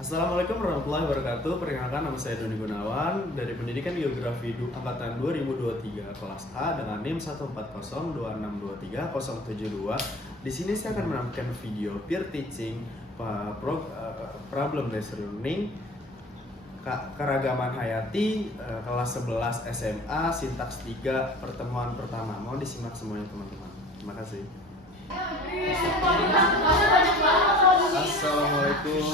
Assalamualaikum warahmatullahi wabarakatuh. Perkenalkan, nama saya Doni Gunawan dari Pendidikan Geografi Angkatan 2023 kelas A dengan NIM 14026230072. Di sini saya akan menampilkan video peer teaching problem based learning keragaman hayati kelas 11 SMA sintaks 3 pertemuan pertama. Mohon disimak semuanya teman-teman. Terima kasih. Assalamualaikum.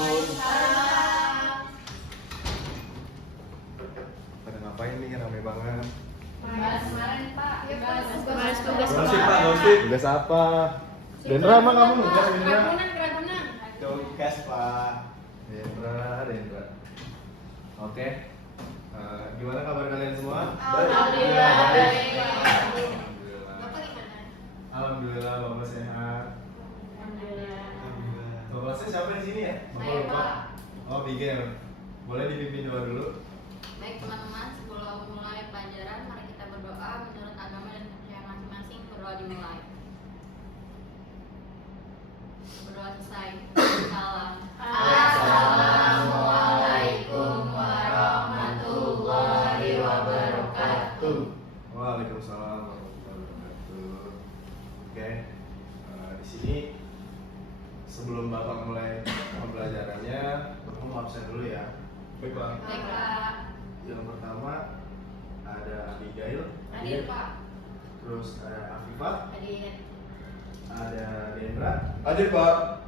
Pada ngapain nih, rame banget? Kemarin Pak, Tugas apa? Dendra mah kamu enggak Dendra? Keragunan. Tugas Pak. Dendra. Oke. Gimana kabar kalian semua? Alhamdulillah. Alhamdulillah, Bapak sehat. Bapak kelasnya siapa di sini ya? Bapak Saya, lupa. Pak. Oh, Bigel. Boleh dipimpin doa dulu? Baik teman-teman, sebelum mulai pelajaran, mari kita berdoa menurut agama dan kepercayaan masing-masing. Berdoa dimulai. Berdoa selesai. Salam. Assalamualaikum warahmatullahi wabarakatuh. Waalaikumsalam warahmatullahi wabarakatuh. Oke, di sini sebelum Bapak mulai pembelajarannya, Bapak mau absen dulu ya. Baik Pak. Baik Pak. Yang pertama ada Abigail, Hadir Pak. terus ada Afifah, Hadir. ada Dendra, Hadir Pak.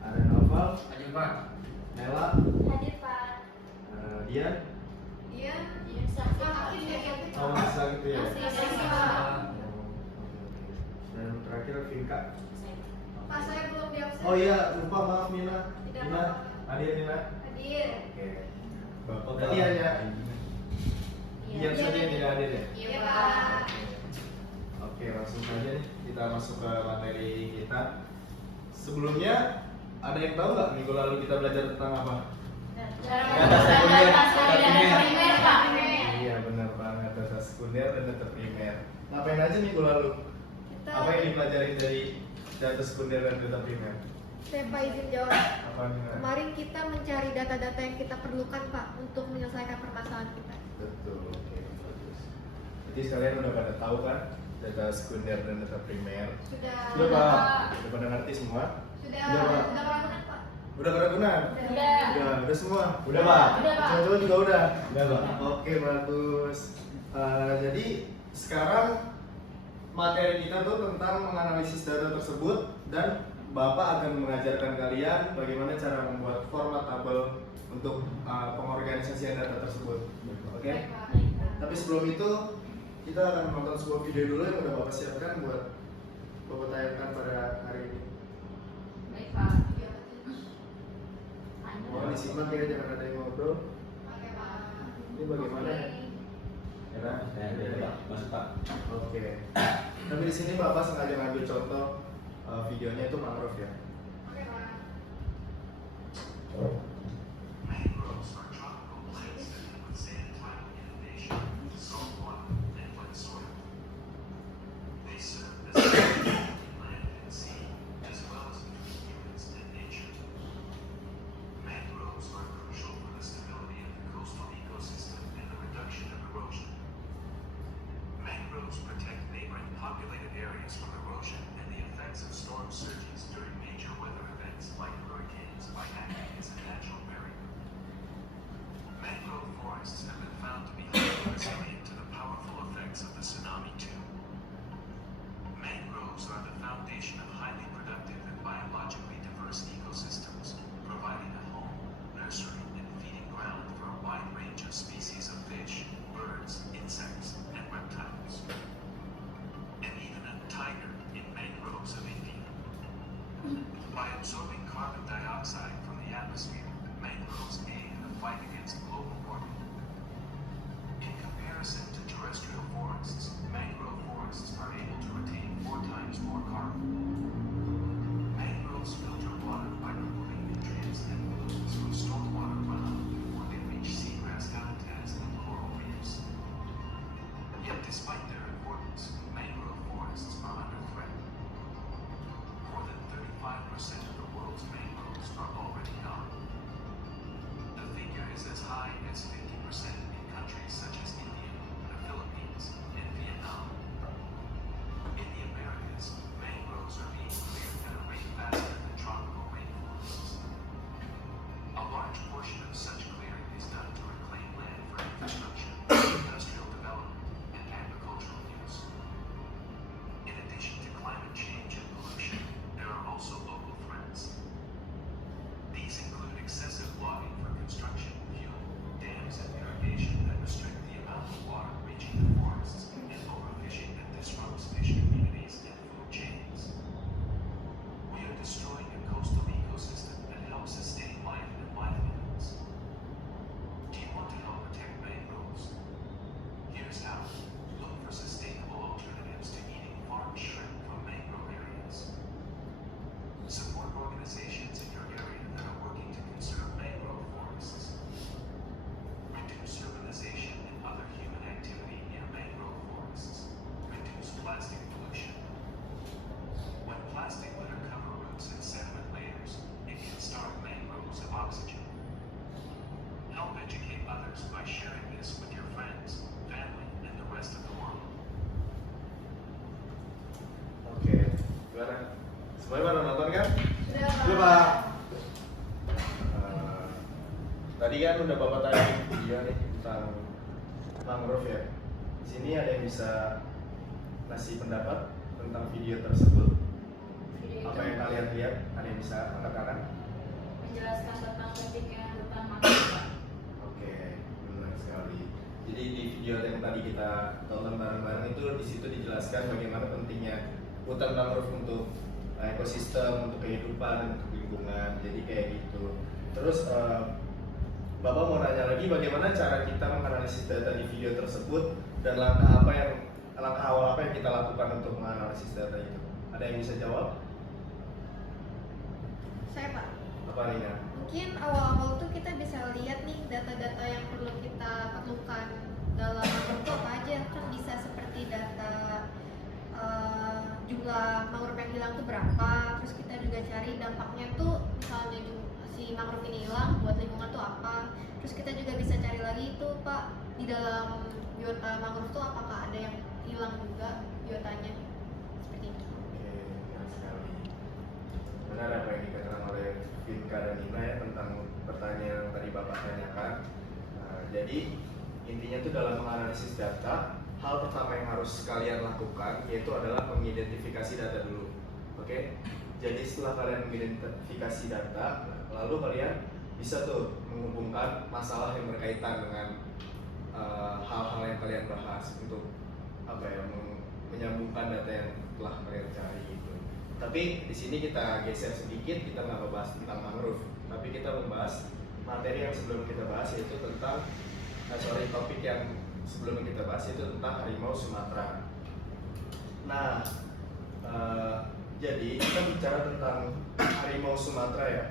ada Noval, Hadir Pak. Nela, Hadir Pak. Dian. Iya sakit. Oh, bisa gitu ya. Masih. Dan terakhir Vinka. Pak, saya belum di absen. Oh iya, lupa, maaf Nina. Tidak Nina, apa-apa. hadir Nina. Hadir. Oke. Bapak tadi hanya Dian saja yang tidak hadir ya? Iya Pak. Oke, langsung saja nih kita masuk ke materi kita. Sebelumnya ada yang tahu nggak minggu lalu kita belajar tentang apa? Data sekunder, Pak. Iya benar banget, data sekunder dan data primer. Ngapain aja minggu lalu? Apa yang dipelajari dari data sekunder dan data primer? Saya Pak izin jawab. Apa Nina? Kemarin kita mencari data-data yang kita perlukan Pak untuk menyelesaikan permasalahan kita. Betul, oke, bagus. Jadi kalian udah pada tahu kan data sekunder dan data primer? Sudah. Sudah Pak? Udah pada ngerti semua? Sudah. Sudah, Pak. Sudah keragunan Pak. Udah keragunan? Udah semua? Udah Pak. Coba juga udah? Udah Pak. Oke, bagus. Jadi sekarang materi kita tuh tentang menganalisis data tersebut dan Bapak akan mengajarkan kalian bagaimana cara membuat format tabel untuk pengorganisasian data tersebut. Oke? Tapi sebelum itu kita akan menonton sebuah video dulu yang udah Bapak siapkan buat Bapak tayangkan pada hari ini. Baik Pak. Mohon disimak ya, jangan ada yang ngobrol. Oke Pak. Ini bagaimana? Enak? Masuk Pak. Oke. Tapi di sini Bapak sengaja ngambil contoh videonya itu mangrove ya. Oke Pak. Mangroves are tropical plants that can withstand tidal inundation, salt water, and wet soil. They serve as a in land and sea, as well as between humans and nature. Mangroves are crucial for the stability of the coastal ecosystem and the reduction of erosion. Mangroves protect neighboring populated areas from erosion and the effects of storm surges during major weather events like hurricanes by acting as a natural barrier. Mangrove forests have been found to be highly resilient to the powerful effects of the tsunami too. Mangroves are the foundation of highly productive and biologically diverse ecosystems, providing a home, nursery, and feeding ground for a wide range of species of fish, birds, insects, and reptiles. And even a tiger in mangroves of India. By absorbing carbon dioxide from the atmosphere, mangroves aid in the fight against global warming. In comparison to terrestrial forests, mangrove forests are able to retain 4 times more carbon. Mangroves filter water by of the world's mangroves are already gone. The figure is as high as 50% in countries such as India, the Philippines, and Vietnam. In the Americas, mangroves are being cleared at a rate faster than tropical rainforests. A large portion of such clearing is done to reclaim land for infrastructure, industrial development, and agricultural use. In addition to climate change and pollution, there are also local threats. These include excessive logging for construction, fuel, dams, and irrigation that restrict the amount of water reaching the forests, and overfishing that disrupts fish communities and food chains. We are destroying a coastal ecosystem that helps sustain life and livelihoods. Do you want to help protect mangroves? Here's how. Look for sustainable alternatives to eating farmed shrimp from mangrove areas. Support organizations in your area that are working to conserve mangrove forests. Reduce urbanization and other human activity near mangrove forests. Reduce plastic pollution. When plastic litter cover roots and sediment layers, it can starve mangroves of oxygen. Help educate others by sharing this with your friends, family, and the rest of the world. Oke, gimana? Semuanya pada nonton kan? Sudah, Pak. Tadi kan udah Bapak tanya video nih tentang mangrove ya. Di sini ada yang bisa ngasih pendapat tentang video tersebut. Video Apa itu yang kalian lihat? Ada yang bisa angkat tangan? menjelaskan tentang pentingnya hutan mangrove. Oke, benar sekali. Jadi di video yang tadi kita tonton bareng-bareng itu di situ dijelaskan bagaimana pentingnya hutan mangrove untuk ekosistem, untuk kehidupan, untuk lingkungan. Jadi kayak gitu. Terus Bapak mau nanya lagi bagaimana cara kita menganalisis data di video tersebut dan langkah awal apa yang kita lakukan untuk menganalisis data itu? Ada yang bisa jawab? saya Pak. Apa Rina? Mungkin awal-awal tuh kita bisa lihat nih data-data yang perlu kita perlukan dalam mangrove apa aja. Kan bisa seperti data jumlah mangrove yang hilang tuh berapa. Terus kita juga cari dampaknya tuh, misalnya si mangrove ini hilang buat lingkungan tuh apa. Terus kita juga bisa cari lagi itu Pak, di dalam biota mangrove tuh apakah ada yang hilang juga biotanya, seperti itu. Oke, benar sekali. Benar apa yang dikatakan oleh Vinka dan Nina ya tentang pertanyaan yang tadi Bapak tanyakan. Jadi intinya itu dalam menganalisis data, hal pertama yang harus kalian lakukan yaitu adalah mengidentifikasi data dulu. Oke? Jadi setelah kalian mengidentifikasi data, lalu kalian bisa tuh menghubungkan masalah yang berkaitan dengan hal-hal yang kalian bahas untuk apa ya, menyambungkan data yang telah kalian cari gitu. Tapi di sini kita geser sedikit, kita nggak membahas tentang mangrove, tapi kita membahas materi yang sebelum kita bahas yaitu tentang topik yang sebelum kita bahas itu tentang harimau Sumatera. Nah, jadi kita bicara tentang harimau Sumatera ya.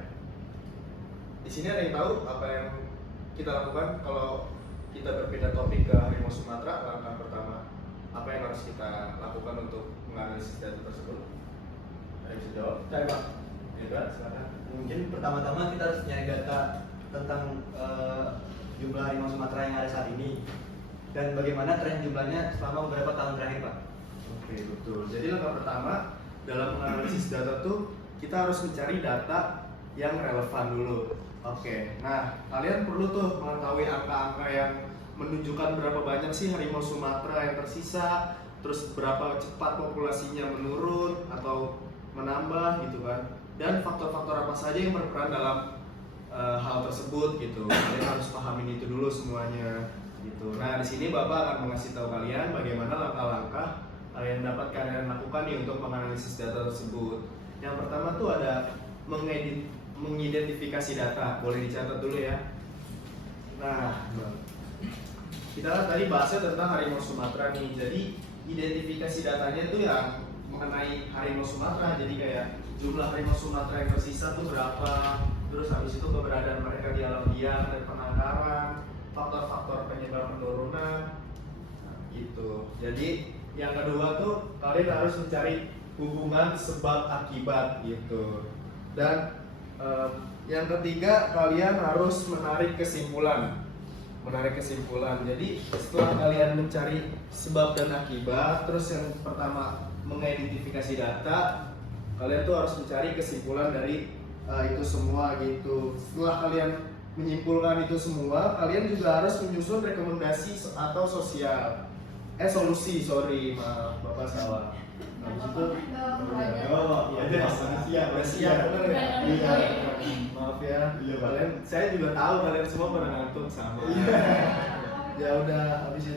Di sini ada yang tahu apa yang kita lakukan kalau kita berpindah topik ke harimau Sumatera? Langkah pertama apa yang harus kita lakukan untuk menganalisis data tersebut? Ada yang bisa jawab? Saya Pak. Ya, silakan. Mungkin pertama-tama kita harus nyari data tentang jumlah harimau Sumatera yang ada saat ini dan bagaimana tren jumlahnya selama beberapa tahun terakhir Pak. Oke, betul. Jadi langkah pertama dalam menganalisis data tuh kita harus mencari data yang relevan dulu. Oke, nah kalian perlu tuh mengetahui angka-angka yang menunjukkan berapa banyak sih harimau Sumatera yang tersisa, terus berapa cepat populasinya menurun atau menambah gitu kan, dan faktor-faktor apa saja yang berperan dalam hal tersebut gitu. Kalian harus pahamin itu dulu semuanya gitu. Nah di sini Bapak akan mengasih tahu kalian bagaimana langkah-langkah yang dapat kalian lakukan nih untuk menganalisis data tersebut. Yang pertama tuh ada mengidentifikasi data. Boleh dicatat dulu ya. Nah, kita kan tadi bahasnya tentang harimau Sumatera nih. Jadi identifikasi datanya tuh yang mengenai harimau Sumatera. Jadi kayak jumlah harimau Sumatera yang tersisa tuh berapa, terus habis itu keberadaan mereka di alam liar dan penangkaran, faktor-faktor penyebab penurunan, gitu. Jadi yang kedua tuh kalian harus mencari hubungan sebab akibat gitu. Dan yang ketiga, kalian harus menarik kesimpulan. Jadi setelah kalian mencari sebab dan akibat, terus yang pertama mengidentifikasi data, kalian tuh harus mencari kesimpulan dari itu semua gitu. Setelah kalian menyimpulkan itu semua, kalian juga harus menyusun rekomendasi atau solusi, maaf Bapak salah. Habis itu siap benar ya? Iya. Maaf ya. Kalian, saya juga tahu kalian semua pada ngantuk sama. Ya udah, habis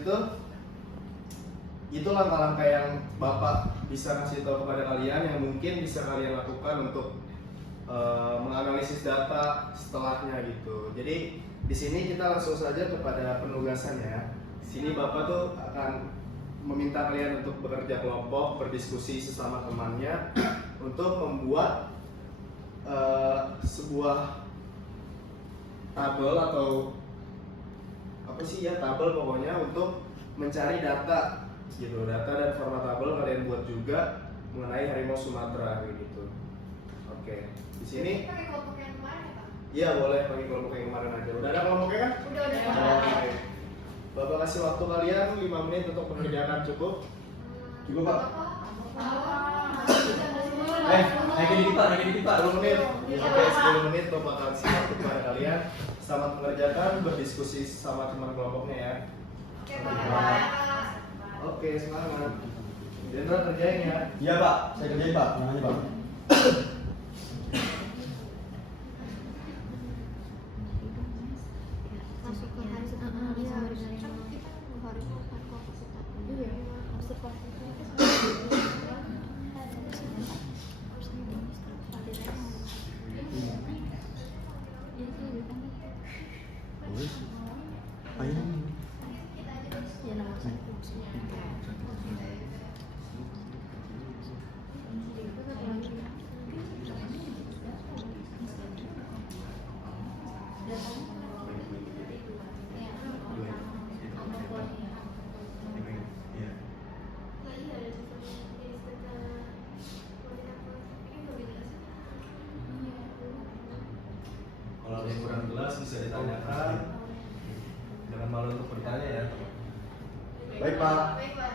itu langkah-langkah yang Bapak bisa kasih tahu kepada kalian yang mungkin bisa kalian lakukan untuk menganalisis data setelahnya gitu. Jadi di sini kita langsung saja kepada penugasannya. Di sini Bapak tuh akan meminta kalian untuk bekerja kelompok, berdiskusi sesama temannya untuk membuat sebuah tabel atau tabel pokoknya untuk mencari data gitu. Data dan format tabel kalian buat juga mengenai harimau Sumatera gitu. Oke. Di sini pakai kelompok yang kemarin ya Pak? iya boleh pakai kelompok yang kemarin aja. Udah ada kelompoknya kan? Udah. Oke. Bapak kasih waktu kalian 5 menit untuk mengerjakan, cukup? Cukup, Pak. Eh, naikin dikit Pak. 10 menit. Oke, 10 menit Bapak kasih waktu kepada kalian. Selamat mengerjakan, berdiskusi sama teman kelompoknya ya. Oke Pak. Oke, semangat. Jenderal kerjain ya. Iya Pak, saya kerjain Pak, namanya Pak. Masuk ke hari setelah iya hari iya Kalau ada yang kurang jelas bisa ditanyakan. Jangan malu untuk bertanya ya. Baik Pak. Baik Pak.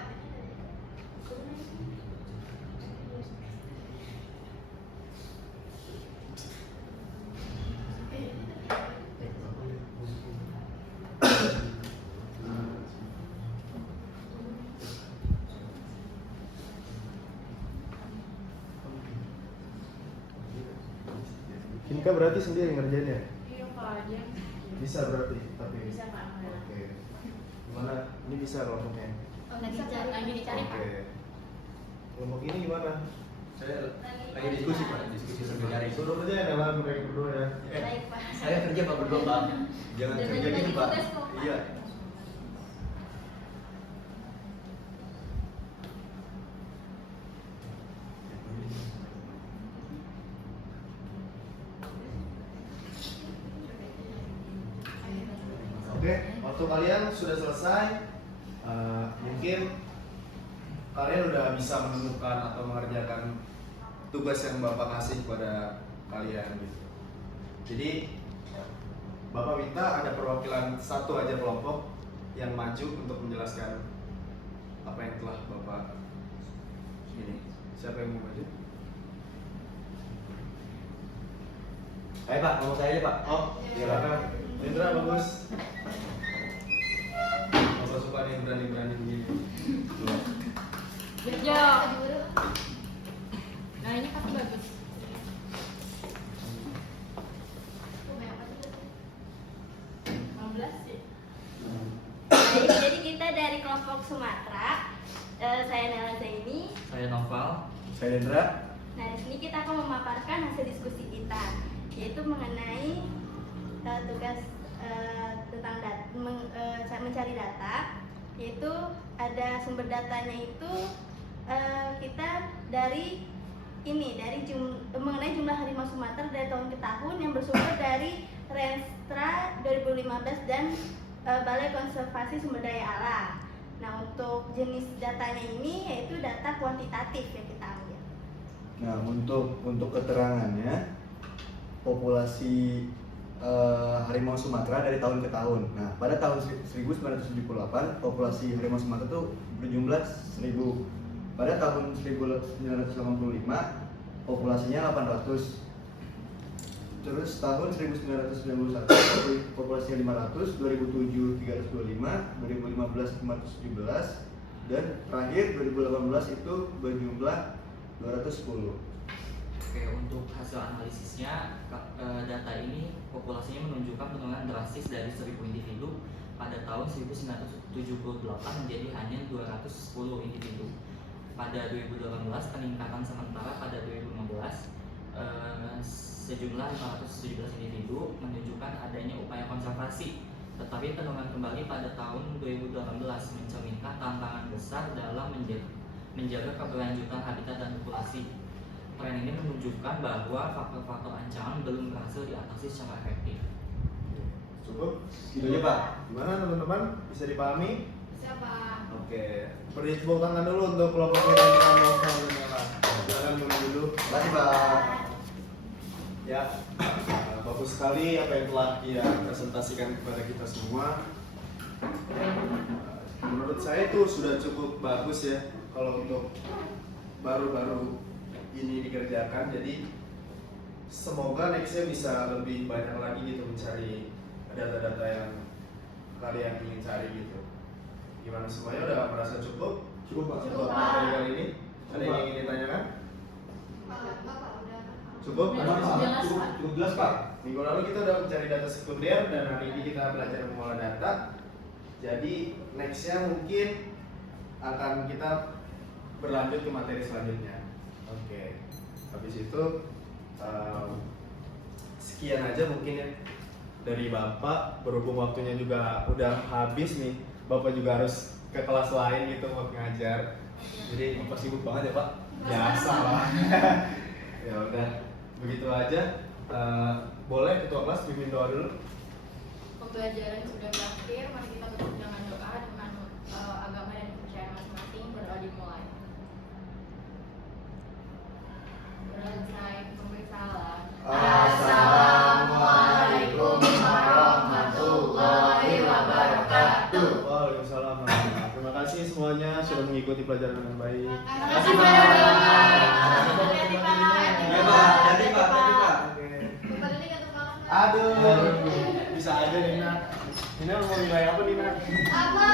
Kinka berarti sendiri ngerjainnya? Iya Pak aja. Bisa berarti, tapi Bisa Pak. oke. Gimana? Ini bisa kelompoknya? Lagi dicari Pak. Oke. Kelompok ini gimana? Saya lagi diskusi Pak, diskusi sambil nyari. Suruh aja yang lain mereka berdua ya. Baik Pak. Saya kerja Pak berdua Pak. Jangan Dan kerja bagi gitu Pak. tugas kok, Pak. Iya. Oke, waktu kalian sudah selesai, mungkin kalian udah bisa menemukan atau mengerjakan tugas yang Bapak kasih kepada kalian gitu. Jadi Bapak minta ada perwakilan satu aja kelompok yang maju untuk menjelaskan apa yang telah Bapak ini. Siapa yang mau maju? Ayo Pak, ngomong saya aja Pak. Oh, silakan. Indra bagus. Bapak suka nih yang berani-berani begini. Bejo. Nah ini pasti bagus. Sih. Jadi kita dari kelompok Sumatera, saya Nela Zaini. Saya Noval. Saya Dendra. Nah di sini kita akan memaparkan hasil diskusi kita, yaitu mengenai tugas tentang mencari data, yaitu ada sumber datanya itu kita dari mengenai jumlah harimau Sumatera dari tahun ke tahun yang bersumber dari Renstra 2015 dan Balai Konservasi Sumber Daya Alam. Nah untuk jenis datanya ini yaitu data kuantitatif yang kita ambil. Nah, untuk keterangannya populasi harimau Sumatera dari tahun ke tahun. Nah, pada tahun 1978 populasi harimau Sumatera itu berjumlah 1000. Pada tahun 1985 populasinya 800. Terus tahun 1991 populasinya 500, 2007 325, 2015 517, dan terakhir 2018 itu berjumlah 210. Oke, untuk hasil analisisnya, data ini populasinya menunjukkan penurunan drastis dari 1000 individu pada tahun 1978 menjadi hanya 210 individu. Pada 2018 peningkatan sementara pada 2015 sejumlah 517 individu menunjukkan adanya upaya konservasi, tetapi penurunan kembali pada tahun 2018 mencerminkan tantangan besar dalam menjaga keberlanjutan habitat dan populasi. Tren ini menunjukkan bahwa faktor-faktor ancaman belum berhasil diatasi secara efektif. Cukup? Gitu aja, Pak. Gimana teman-teman? Bisa dipahami? Siapa? Oke. Beri tepuk tangan dulu untuk kelompoknya dari Kanova Lumela. Silakan mulai dulu. Terima kasih, Pak. Ya, bagus sekali apa yang telah dia presentasikan kepada kita semua. Menurut saya itu sudah cukup bagus ya kalau untuk baru-baru ini dikerjakan. Jadi semoga nextnya bisa lebih banyak lagi gitu mencari data-data yang kalian ingin cari gitu. Gimana semuanya udah merasa cukup? Cukup, Pak. Cukup materi kali ini? Ada yang ingin ditanyakan? Bapak udah. Cukup? Cukup jelas, Pak. Minggu lalu kita udah mencari data sekunder dan hari ini kita belajar mengolah data. Jadi nextnya mungkin akan kita berlanjut ke materi selanjutnya. Oke. Habis itu sekian aja mungkin ya dari Bapak. Berhubung waktunya juga udah habis nih, Bapak juga harus ke kelas lain gitu buat ngajar. Jadi Bapak sibuk banget ya, Pak. biasa lah. Ya udah, begitu aja. Boleh ketua kelas pimpin doa dulu. Pembelajaran sudah berakhir, mari kita tutup dengan doa dengan agama dan kepercayaan masing-masing. Berdoa dimulai. Berdoa salam. Assalamualaikum warahmatullahi wabarakatuh. Waalaikumsalam. Terima kasih semuanya sudah mengikuti pelajaran dengan baik. Terima kasih Pak. Hati-hati Pak. Iya, Pak. Jadi, Pak. Oke. Bapak ini kan tukang. Aduh, bisa aja Nina. Nina mau nilai apa Nina? Apa?